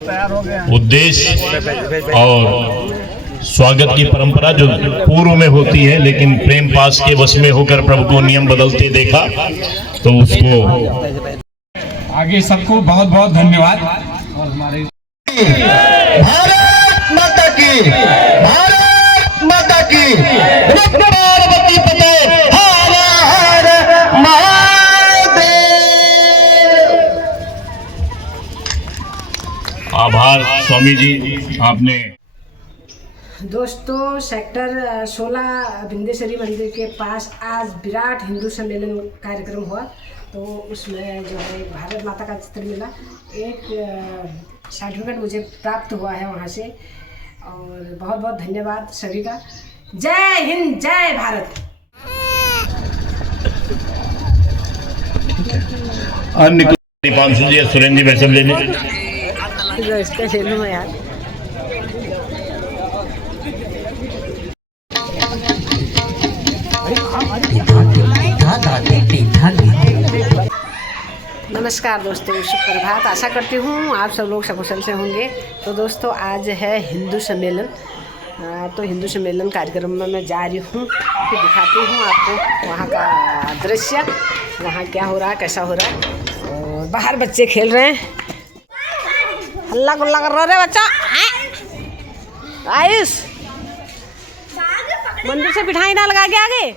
उद्देश्य और स्वागत की परंपरा जो पूर्व में होती है, लेकिन प्रेम पास के वश में होकर प्रभु को नियम बदलते देखा तो उसको आगे सबको बहुत बहुत धन्यवाद। और हमारे भारत माता की, भारत माता की, पार्वती पते हर हर महादेव। आभार स्वामी जी, आपने। दोस्तों, सेक्टर 16 विंध्येश्वरी मंदिर के पास आज विराट हिंदू सम्मेलन कार्यक्रम हुआ, तो उसमें जो है भारत माता का चित्र मिला, एक सर्टिफिकेट मुझे प्राप्त हुआ है वहाँ से, और बहुत बहुत धन्यवाद सभी का। जय हिंद, जय भारत। अन्य दीपांशु जी, सुरेंद्र जी वैसे लेने यार। नमस्कार दोस्तों, सुप्रभात। आशा करती हूँ आप सब लोग सकुशल से होंगे। तो दोस्तों, आज है हिंदू सम्मेलन, तो हिंदू सम्मेलन कार्यक्रम में मैं जा रही हूँ, तो दिखाती हूँ आपको वहाँ का दृश्य, वहाँ क्या हो रहा है, कैसा हो रहा है। और बाहर बच्चे खेल रहे हैं, हल्ला गुल्ला कर रहे हैं बच्चा। आयुष, मंदिर से बिठाई ना लगा के आगे।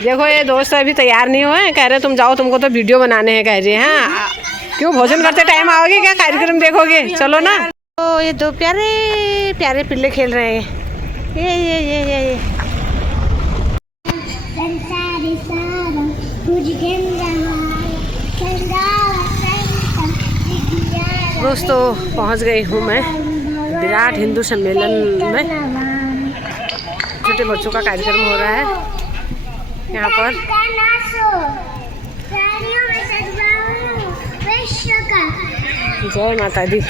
देखो ये दोस्त अभी तैयार नहीं हुए, कह रहे तुम जाओ, तुमको तो वीडियो बनाने हैं, कह रहे हैं। क्यों, भोजन करते टाइम आओगे क्या, कार्यक्रम देखोगे? चलो ना। तो ये दो प्यारे प्यारे पिल्ले खेल रहे हैं, ये दोस्तों, पहुंच गई हूँ मैं विराट हिंदू सम्मेलन में। छोटे बच्चों का कार्यक्रम हो रहा है यहाँ पर। जय माता दी।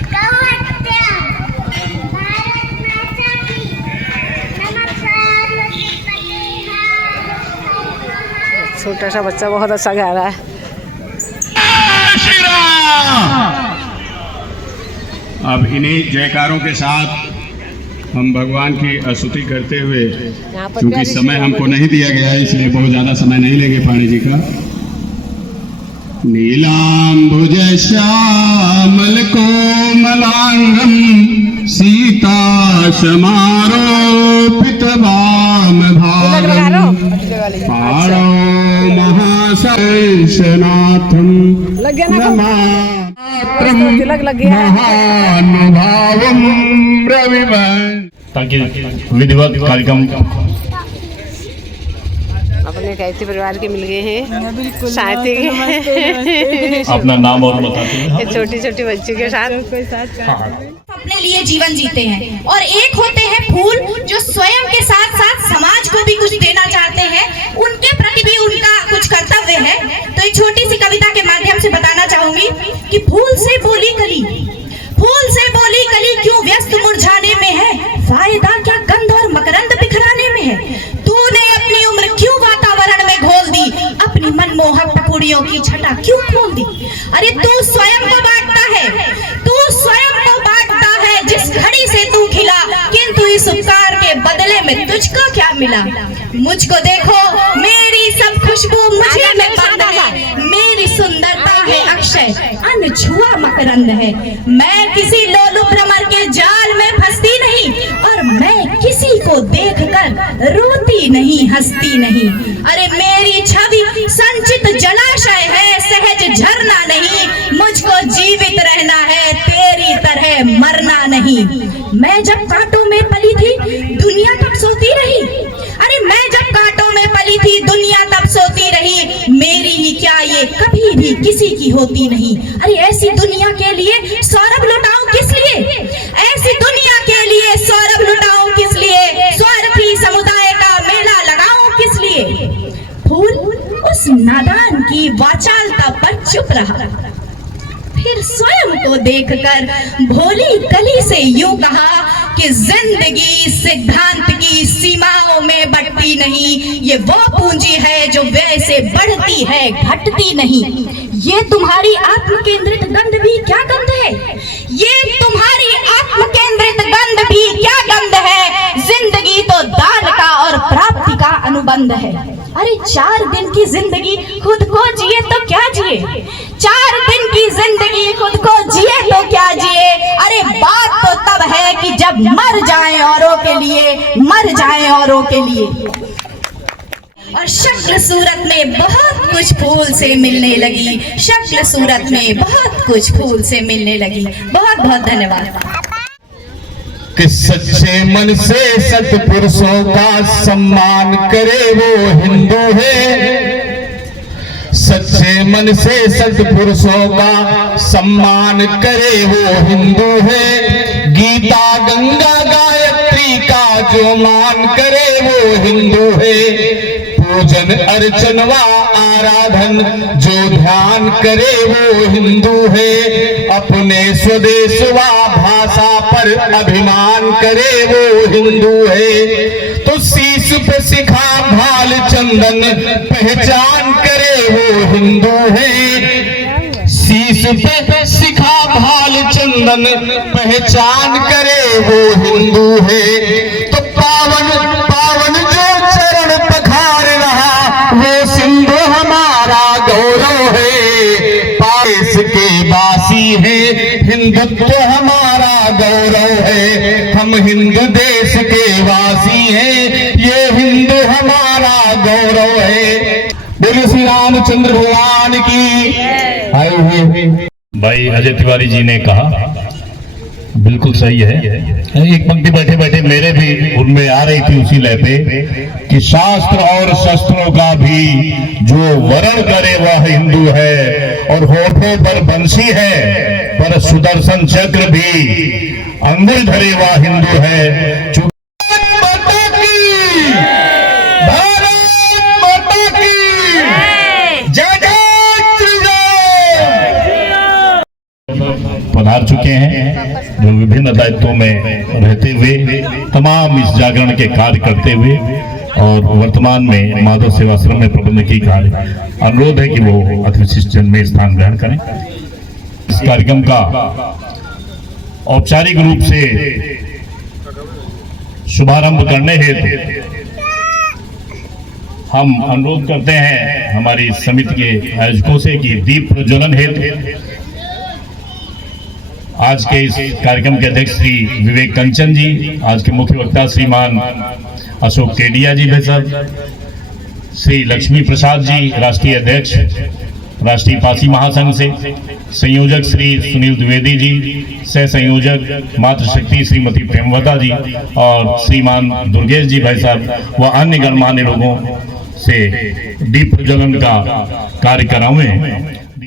छोटा सा बच्चा बहुत अच्छा गा रहा है। अब इन्हीं जयकारों के साथ हम भगवान की स्तुति करते हुए, क्योंकि समय हमको नहीं दिया गया है इसलिए बहुत ज़्यादा समय नहीं लेंगे पाणी जी का। नीलांबुज श्यामल कोमलांगम सीता समारोपित वाम भागम पाणौ महाशैशनाथम महानुभावम ताकि विधिवत कार्यक्रम। अपने गायत्री परिवार के मिल गए हैं साथी के। अपना नाम और बताते हैं। छोटी छोटी बच्ची के साथ अपने लिए जीवन जीते हैं, और एक होते हैं फूल जो स्वयं के साथ साथ समाज को भी कुछ देना चाहते हैं, उनके प्रति भी उनका कुछ कर्तव्य है। तो एक छोटी सी कविता के माध्यम से बताना चाहूंगी कि फूल से बोली कली, फूल से बोली कली क्यों व्यस्त मुरझाने में है, फायदा क्या गंध और मकरंद बिखराने में है। तूने अपनी उम्र क्यों वातावरण में घोल दी, अपनी मनमोहक पकड़ियों की छटा क्यों खोल दी। अरे तू स्वयं को बांटता है, तू स्वयं को बांटता है, जिस घड़ी से तू खिला, किंतु इस उपकार के बदले में तुझको क्या मिला। मुझको देखो, मेरी सब खुशबू मुझे में बंद है, मेरी सुंदरता है अक्षय, अनछुआ मकरंद है। मैं किसी लोलुप भ्रमर के जाल में फंसती नहीं, और मैं किसी को देखकर रोती नहीं, हंसती नहीं। अरे मेरी छवि संचित जलाशय है, सहज झरना नहीं। मुझको जीवित रहना है, तेरी तरह मरना नहीं। मैं जब कांटों में पली थी, दुनिया तब सोती रही। अरे मैं जब कांटों में पली थी, दुनिया तब सोती रही। मेरी ही क्या ये कभी भी किसी की होती नहीं। अरे ऐसी दुनिया के लिए सौरभ लुटाऊं किस लिए, ऐसी दुनिया के लिए सौरभ लुटाऊं किस लिए, स्वार्थी समुदाय का मेला लगाऊं किस लिए। फूल उस नादान की वाचालता पर चुप रहा, फिर स्वयं को देखकर भोली कली से यूं कहा कि जिंदगी सिद्धांत की सीमाओं में बढ़ती नहीं, ये वो पूंजी है जो व्यय से बढ़ती है, घटती नहीं। ये तुम्हारी आत्म केंद्रित गंध भी क्या गंध है, बंद है। अरे 4 दिन की जिंदगी खुद को जिए तो क्या जिए, 4 दिन की जिंदगी खुद को जिए तो क्या जिए। अरे बात तो तब है कि जब मर जाएं औरों के लिए, मर जाएं औरों के लिए। और शक्ल सूरत में बहुत कुछ फूल से मिलने लगी, शक्ल सूरत में बहुत कुछ फूल से मिलने लगी। बहुत बहुत धन्यवाद। कि सच्चे मन से सत्पुरुषों का सम्मान करे वो हिंदू है, सच्चे मन से सत्पुरुषों का सम्मान करे वो हिंदू है। गीता गंगा गायत्री का जो मान करे वो हिंदू है। पूजन अर्चन व आराधन जो ध्यान करे वो हिंदू है। अपने स्वदेश व भाषा पर अभिमान करे वो हिंदू है। तो शीश पे शिखा भाल चंदन पहचान करे वो हिंदू है। शीश पे शिखा भाल चंदन पहचान करे वो हिंदू है। तो पावन पावन जो चरण पखार रहा वो सिंधु हमारा गौरव है। पास के वासी है, हिंदुत्व हमारा गौरव है। हम हिंदू देश के वासी हैं, ये हिंदू हमारा गौरव है। बोलो श्री रामचंद्र भगवान की। आए हुए भाई अजय तिवारी जी ने कहा बिल्कुल सही है। एक पंक्ति बैठे बैठे मेरे भी उनमें आ रही थी उसी लय पे कि शास्त्र और शस्त्रों का भी जो वर्ण करे वह हिंदू है, और होठों पर बंसी है पर सुदर्शन चक्र भी अंगुल धरे वह हिंदू है। पधार चुके हैं, जो विभिन्न दायित्वों में रहते हुए तमाम इस जागरण के कार्य करते हुए और वर्तमान में माधव सेवाश्रम में प्रबंधकीय कार्य। अनुरोध है कि वो अति विशिष्ट जन में स्थान ग्रहण करें। इस कार्यक्रम का औपचारिक रूप से शुभारंभ करने हेतु हम अनुरोध करते हैं हमारी समिति के आयोजकों से कि दीप प्रज्वलन हेतु आज के इस कार्यक्रम के अध्यक्ष श्री विवेक कंचन जी, आज के मुख्य वक्ता श्रीमान अशोक केडिया जी भाई साहब, श्री लक्ष्मी प्रसाद जी राष्ट्रीय अध्यक्ष राष्ट्रीय पासी महासंघ से, संयोजक श्री सुनील द्विवेदी जी, सह संयोजक मातृशक्ति श्रीमती प्रेमवता जी और श्रीमान दुर्गेश जी भाई साहब व अन्य गणमान्य लोगों से दीप प्रज्वलन का कार्य करावे।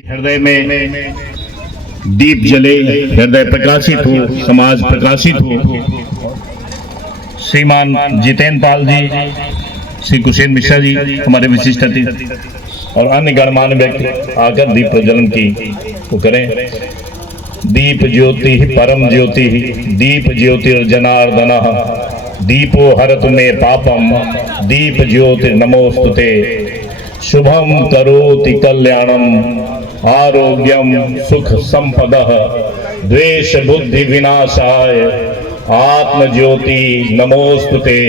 हृदय में दीप जले, हृदय प्रकाशित हो, समाज प्रकाशित हो। श्रीमान जितेंद्र पाल जी, श्री कुशेन मिश्रा जी हमारे विशिष्ट अतिथि और अन्य गणमान्य व्यक्ति आकर दीप प्रज्वलन की को करें। दीप ज्योति परम ज्योति, दीप ज्योतिर्जनार्दन, दीपो हरतु मे पापम, दीप ज्योति नमोस्तुते। शुभम करोति कल्याणम, आरोग्यम सुख संपदः, द्वेष बुद्धि विनाशाय, आत्म ज्योति नमोस्तुते।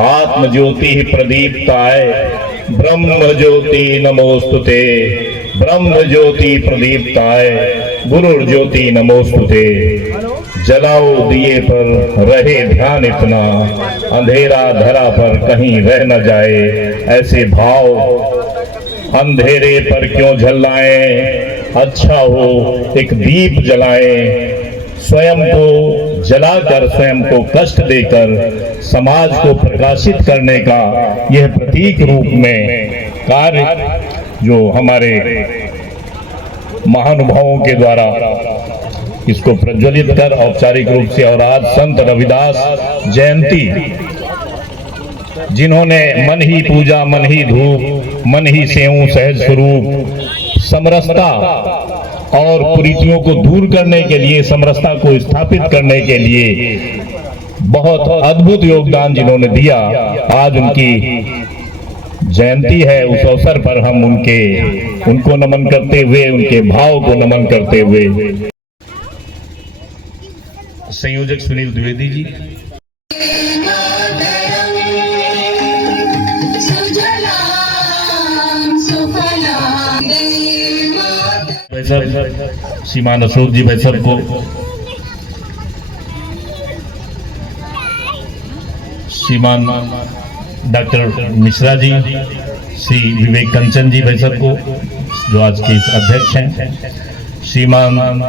आत्म ज्योति प्रदीप्ताय, ब्रह्म ज्योति नमोस्तुते। ब्रह्म ज्योति प्रदीप्ताय, गुरु ज्योति नमोस्तुते। जलाओ दिए पर रहे ध्यान इतना, अंधेरा धरा पर कहीं रह न जाए। ऐसे भाव अंधेरे पर क्यों जलाएं, अच्छा हो एक दीप जलाएं। स्वयं को जलाकर, स्वयं को कष्ट देकर समाज को प्रकाशित करने का यह प्रतीक रूप में कार्य जो हमारे महानुभावों के द्वारा इसको प्रज्वलित कर औपचारिक रूप से, और आज संत रविदास जयंती, जिन्होंने मन ही पूजा मन ही धूप, मन ही सेऊ सहज स्वरूप, समरसता और कुरीतियों को दूर करने के लिए, समरसता को स्थापित करने के लिए बहुत अद्भुत योगदान जिन्होंने दिया, आज उनकी जयंती है। उस अवसर पर हम उनको नमन करते हुए, उनके भाव को नमन करते हुए संयोजक सुनील द्विवेदी जी। सर, श्रीमान अशोक जी भाई साहब को, श्रीमान डॉक्टर मिश्रा जी, श्री विवेक कंचन जी भाई साहब को जो आज के अध्यक्ष हैं, श्रीमान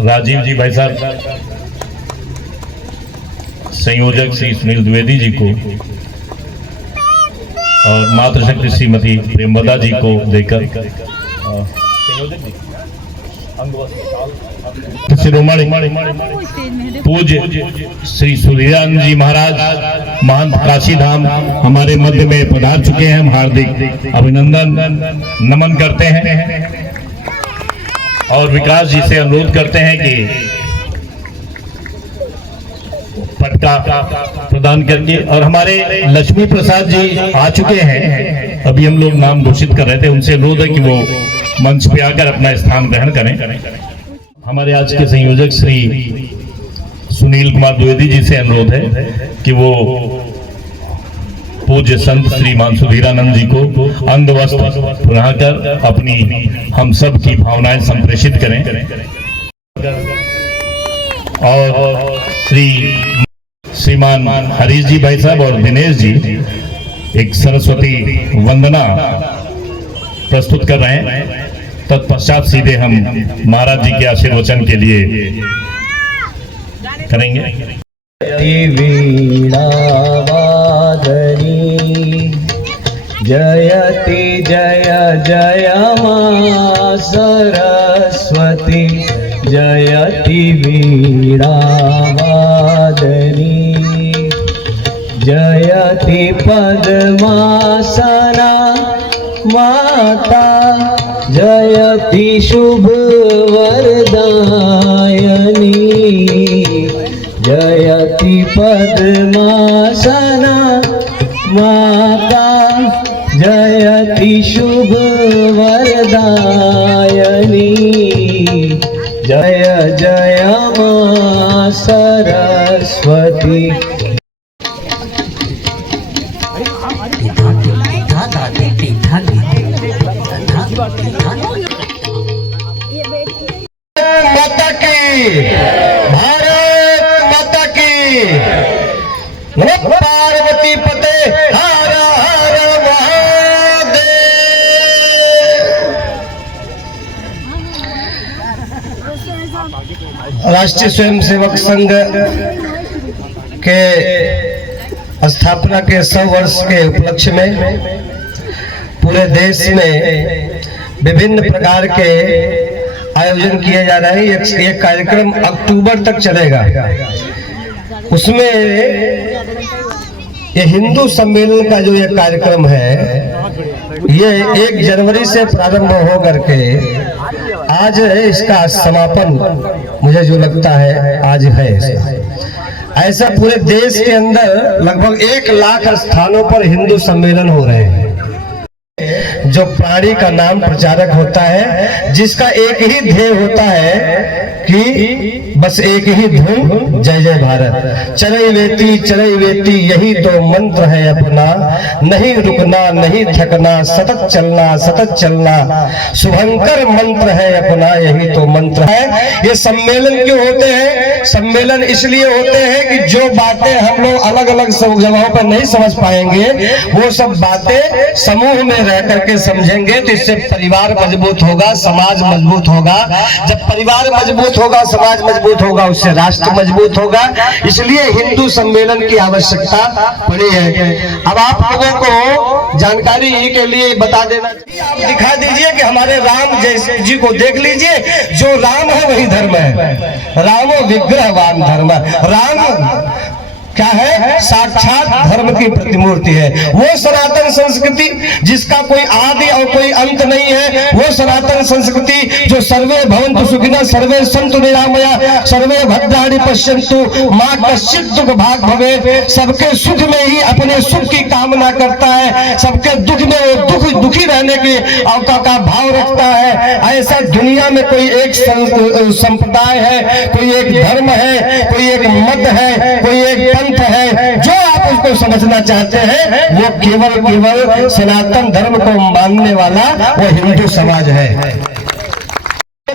राजीव जी भाई साहब, संयोजक श्री सुनील द्विवेदी जी को और मातृशक्ति श्रीमती प्रेमवदा जी को देकर शिरोमणि पूज्य श्री सूर्यानंद जी महाराज महंत काशी धाम हमारे मध्य में पधार चुके हैं। हम हार्दिक अभिनंदन नमन करते हैं और विकास जी से अनुरोध करते हैं कि पट्टा प्रदान करके, और हमारे लक्ष्मी प्रसाद जी आ चुके हैं, अभी हम लोग नाम घोषित कर रहे थे, उनसे अनुरोध है कि वो मंच पे आकर अपना स्थान ग्रहण करें। हमारे आज के संयोजक श्री सुनील कुमार द्विवेदी जी से अनुरोध है कि वो पूज्य संत श्रीमान सुधीरानंद जी को अंग वस्त्र पुनः कर अपनी हम सब की भावनाएं संप्रेषित करें और श्रीमान हरीश जी भाई साहब और दिनेश जी एक सरस्वती वंदना प्रस्तुत कर रहे हैं। तत्पश्चात सीधे हम महाराज जी के आशीर्वचन के लिए करेंगे। वीणा वादनी जयति जय जय मां सरस्वती, जयति वीणा वादनी, जयति पद्मासना माता, जयति शुभ वरदायनी, जयति पद्मासना माता, जयति शुभ वरदायनी, जय जय मां सरस्वती। माता की, भारत माता की, पार्वती पते हर हर महादेव। राष्ट्रीय स्वयंसेवक संघ के स्थापना के 100 वर्ष के उपलक्ष्य में पूरे देश में विभिन्न प्रकार के आयोजन किया जा रहा है। एक कार्यक्रम अक्टूबर तक चलेगा। उसमें ये हिंदू सम्मेलन का जो ये कार्यक्रम है, ये 1 जनवरी से प्रारंभ हो करके आज इसका समापन, मुझे जो लगता है आज है इसका। ऐसा पूरे देश के अंदर लगभग 1 लाख स्थानों पर हिंदू सम्मेलन हो रहे हैं। जो प्राणी का नाम प्रचारक होता है, जिसका एक ही ध्येय होता है कि बस एक ही धुन, जय जय भारत। चरई वेती यही तो मंत्र है अपना, नहीं रुकना नहीं थकना, सतत चलना शुभंकर मंत्र है अपना, यही तो मंत्र है। ये सम्मेलन क्यों होते हैं? सम्मेलन इसलिए होते हैं कि जो बातें हम लोग अलग अलग जगहों पर नहीं समझ पाएंगे, वो सब बातें समूह में रह करके समझेंगे, तो इससे परिवार मजबूत होगा, समाज मजबूत होगा। जब परिवार मजबूत होगा, समाज मजबूत होगा, उससे राष्ट्र मजबूत होगा। इसलिए हिंदू सम्मेलन की आवश्यकता पड़ी है। अब आप लोगों को जानकारी के लिए बता देना, आप दिखा दीजिए कि हमारे राम जैसे जी को देख लीजिए। जो राम है वही धर्म है। रामो विग्रहवान धर्म। राम क्या है? साक्षात धर्म की प्रतिमूर्ति है। वो सनातन संस्कृति जिसका कोई आदि और कोई अंत नहीं है, वो सनातन संस्कृति जो सर्वे भवन्तु सुखिनः, सर्वे सन्तु निरामया, सर्वे भद्राणि पश्यन्तु मा कश्चित् दुःख भाग् भवेत्। सबके सुख में ही अपने सुख की कामना करता है, सबके दुख में वो दुखी रहने की का भाव रखता है। ऐसा दुनिया में कोई एक संप्रदाय है, कोई एक धर्म है, कोई एक मत है, कोई एक पंथ है। जो आप उसको समझना चाहते हैं, वो केवल सनातन धर्म को मानने वाला वो हिंदू समाज है।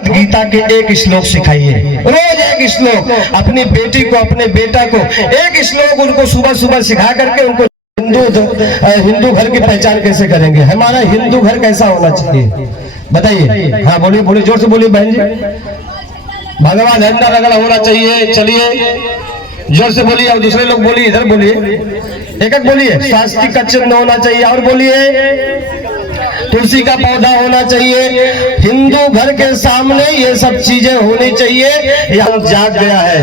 भगवत गीता के एक श्लोक सिखाइए, रोज एक श्लोक। अपनी बेटी को, अपने बेटा को एक श्लोक उनको सुबह सुबह सिखा करके उनको हिंदू घर की पहचान कैसे करेंगे? हमारा हिंदू घर कैसा होना चाहिए बताइए? हाँ बोलिए, बोलिए, जोर से बोलिए बहन जी। भगवान झंडा रगड़ा होना चाहिए। चलिए जोर से बोलिए। और दूसरे लोग बोलिए, इधर बोलिए, एक एक बोलिए। स्वास्तिक का चिन्ह होना चाहिए। और बोलिए, तुलसी का पौधा होना चाहिए। हिंदू घर के सामने ये सब चीजें होनी चाहिए। यहाँ जाग गया है,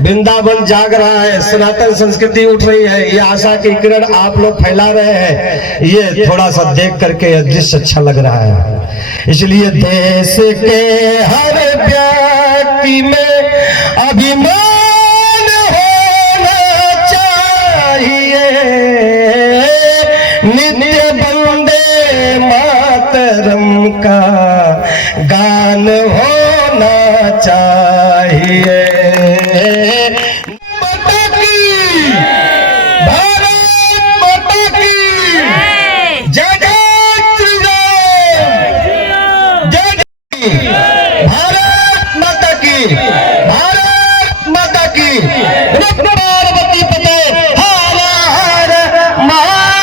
वृंदावन जाग रहा है, सनातन संस्कृति उठ रही है। ये आशा की किरण आप लोग फैला रहे हैं। ये थोड़ा सा देख करके दृश्य अच्छा लग रहा है। इसलिए देश के हर व्यक्ति में अभिमान होना चाहिए। नित्य वंदे मातरम का गान होना चाहिए। माता की, भारत माता की जय जय श्री राम, जय जय भारत माता की, भारत माता की। पार्वती पते हर हर महादेव।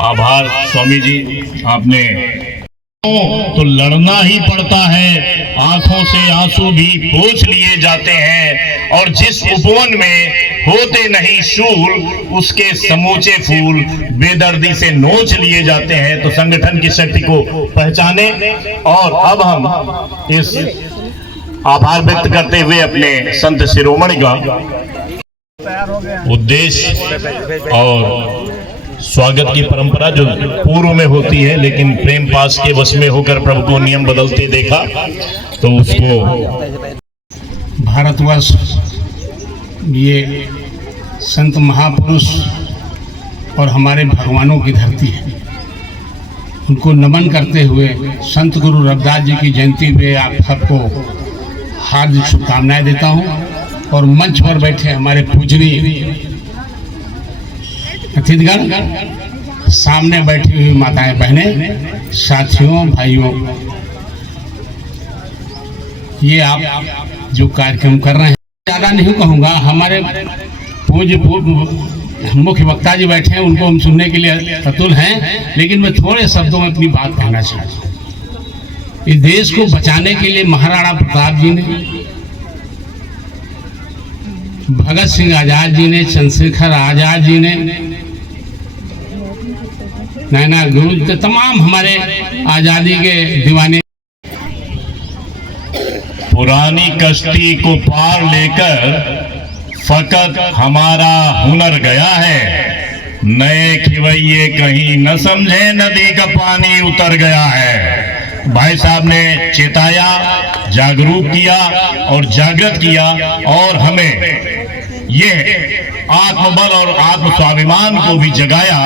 आभार स्वामी जी, आपने तो लड़ना ही पड़ता है। आंखों से आंसू भी पोंछ लिए जाते हैं और जिस उपवन में होते नहीं शूल, उसके समूचे फूल बेदर्दी से नोच लिए जाते हैं। तो संगठन की शक्ति को पहचाने। और अब हम इस आभार व्यक्त करते हुए अपने संत शिरोमणि का उद्देश्य और स्वागत की परंपरा जो पूर्व में होती है, लेकिन प्रेम पास के वश में होकर प्रभु को नियम बदलते देखा तो उसको। भारतवर्ष ये संत महापुरुष और हमारे भगवानों की धरती है। उनको नमन करते हुए संत गुरु रविदास जी की जयंती पे आप सबको हार्दिक शुभकामनाएं देता हूं। और मंच पर बैठे हमारे पूजनीय अतिथिगण, सामने बैठी हुई माताएं बहनें, साथियों भाइयों, ये आप जो कार्यक्रम कर रहे हैं, ज़्यादा नहीं कहूँगा। हमारे पूज्य मुख्य वक्ता जी बैठे हैं, उनको हम सुनने के लिए अतुल हैं, लेकिन मैं थोड़े शब्दों में अपनी बात कहना चाहता हूँ। इस देश को बचाने के लिए महाराणा प्रताप जी ने, भगत सिंह आजाद जी ने, चंद्रशेखर आजाद जी ने, नैना गुरु, तमाम हमारे आजादी के दीवाने पुरानी कश्ती को पार लेकर फकत हमारा हुनर गया है। नए खिवैये कहीं न समझे, नदी का पानी उतर गया है। भाई साहब ने चेताया, जागरूक किया और जागृत किया और हमें ये आत्मबल और आत्म स्वाभिमान को भी जगाया।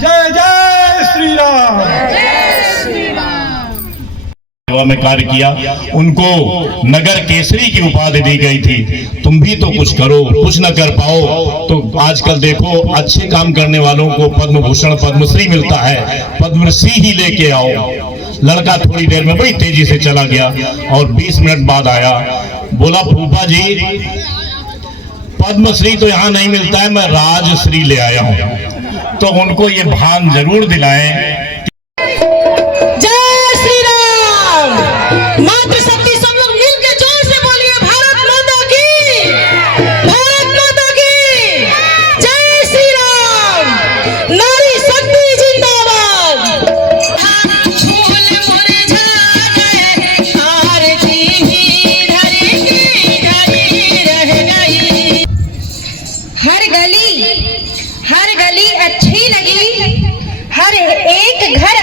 जय जय श्री राम। में कार्य किया, उनको नगर केसरी की उपाधि दी गई थी। तुम भी तो कुछ करो, कुछ न कर पाओ तो आजकल देखो अच्छे काम करने वालों को पद्म भूषण पद्मश्री मिलता है। पद्मश्री ही लेके आओ। लड़का थोड़ी देर में बड़ी तेजी से चला गया और 20 मिनट बाद आया, बोला फूफा जी पद्मश्री तो यहाँ नहीं मिलता है, मैं राजश्री ले आया हूँ। तो उनको ये भान जरूर दिलाएं। मातृशक्ति सब लोग मिलकर जोर से बोलिए, भारत माता की, भारत माता की जय श्री राम। नारी शक्ति जिंदाबाद। फूल मुरझा गए, आरती भी धरी की धरी रह गई। हर गली अच्छी लगी, हर एक घर